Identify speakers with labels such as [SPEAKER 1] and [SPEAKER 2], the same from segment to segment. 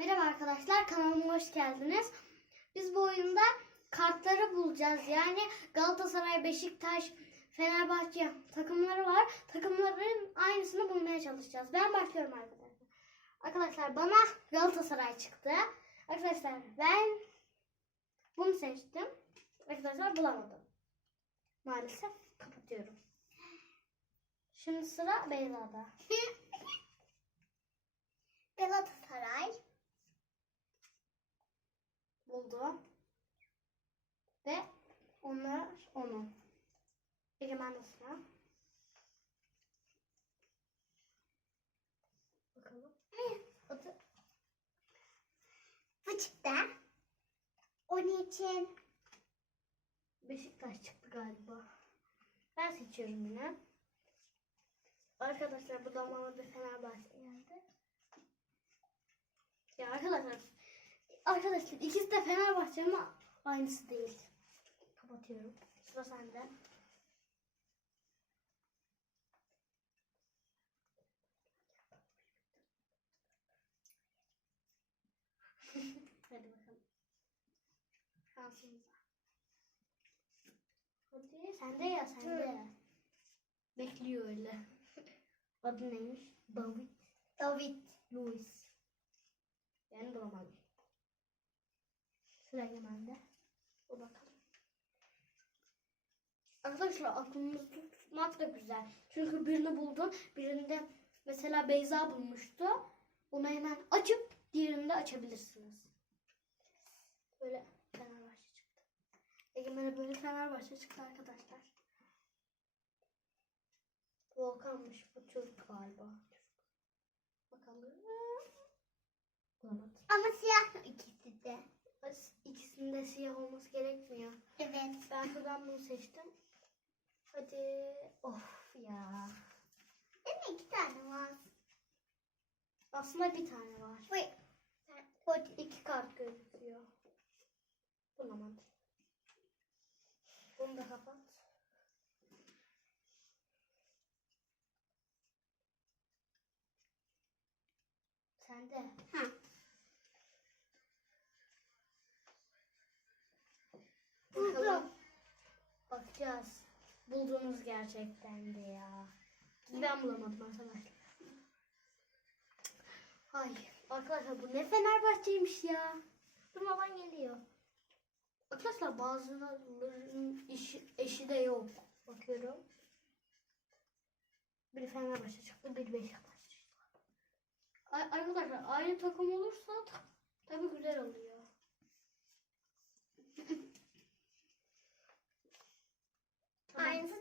[SPEAKER 1] Merhaba arkadaşlar kanalıma hoş geldiniz. Biz bu oyunda kartları bulacağız. Yani Galatasaray, Beşiktaş, Fenerbahçe takımları var. Takımların aynısını bulmaya çalışacağız. Ben başlıyorum arkadaşlar. Arkadaşlar bana Galatasaray çıktı. Arkadaşlar ben bunu seçtim. Arkadaşlar bulamadım. Maalesef kapatıyorum. Şimdi sıra Beyza'da.
[SPEAKER 2] Galatasaray.
[SPEAKER 1] Buldu. Ve onlar onun. Egemen sıra. Bakalım.
[SPEAKER 2] Bu çıktı. Onun için
[SPEAKER 1] Beşiktaş çıktı galiba. Ben seçiyorum yine. Arkadaşlar bu da bana bir Fenerbahçe geldi. Ya arkadaşlar arkadaşlar ikisi de Fenerbahçe ama aynısı değil. Kapatıyorum. Sıra sende. Hadi bakalım. Şansımıza. Hadi sen de ya sen de. Bekliyor öyle. Adı neymiş? David
[SPEAKER 2] David.
[SPEAKER 1] Luiz. Yani bulamadım. Sıra Egemen'de. O bakalım. Arkadaşlar aklımızda tutmak da güzel. Çünkü birini buldun. Birinde mesela Beyza bulmuştu. Onu hemen açıp diğerini de açabilirsiniz. Böyle Fenerbahçe çıktı. Egemen'e böyle Fenerbahçe çıktı arkadaşlar. Volkan'mış bu Türk galiba. Bakalım.
[SPEAKER 2] Ama siyah ikisi de.
[SPEAKER 1] İkisinde siyah olması gerekmiyor.
[SPEAKER 2] Evet.
[SPEAKER 1] Ben şuradan bunu seçtim. Hadi. Of ya.
[SPEAKER 2] Değil mi? İki tane var.
[SPEAKER 1] Aslında bir tane var.
[SPEAKER 2] Bu.
[SPEAKER 1] O iki kart gözüküyor. Bulamadım. Bunu da kapat. Sen de.
[SPEAKER 2] Ha. Buldum.
[SPEAKER 1] Bakacağız. Buldunuz gerçekten de ya. Ben bulamadım arkadaşlar. Ay arkadaşlar bu ne Fenerbahçe'ymiş ya. Durmadan geliyor. Arkadaşlar bazılarının işi, eşi de yok. Bakıyorum. Bir Fenerbahçe çıktı, bir Beşiktaş çıktı. Arkadaşlar aynı takım olursa tabii güzel oluyor.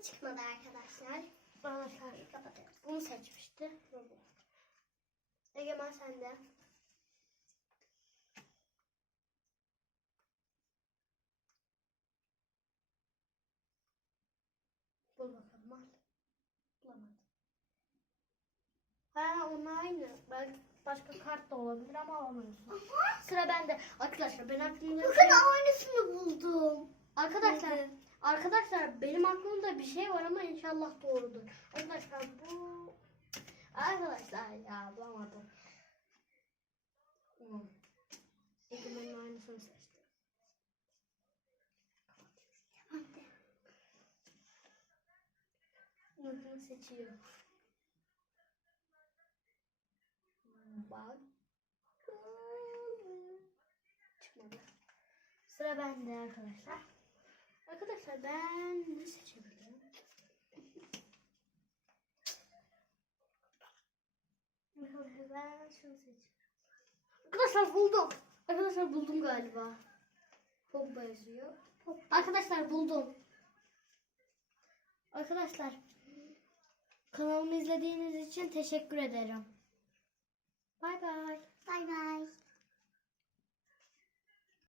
[SPEAKER 2] Çıkmadı arkadaşlar.
[SPEAKER 1] Arkadaşlar
[SPEAKER 2] Kapatıyorum.
[SPEAKER 1] bunu seçmişti. Egemen sende. Bul bakalım al. Bulamadım. Ha onlar aynı. Belki başka kart da olabilir ama alamıyorsun. Sıra bende. Arkadaşlar ben aklımda...
[SPEAKER 2] Bakın aynısını buldum.
[SPEAKER 1] Arkadaşlar arkadaşlar benim aklımda bir şey var ama inşallah doğrudur. Arkadaşlar bu arkadaşlar ya bulamadım. Hmm. Egemen'in aynısını seçtim. Bunu seçiyor. Bak. Çıkmadı. Sıra bende arkadaşlar. Arkadaşlar ben ne seçebilirim? Arkadaşlar ben şunu seçiyorum. Arkadaşlar buldum. Arkadaşlar buldum galiba. Pogba yazıyor. Arkadaşlar buldum. Arkadaşlar kanalımı izlediğiniz için teşekkür ederim. Bay bay.
[SPEAKER 2] Bay bay.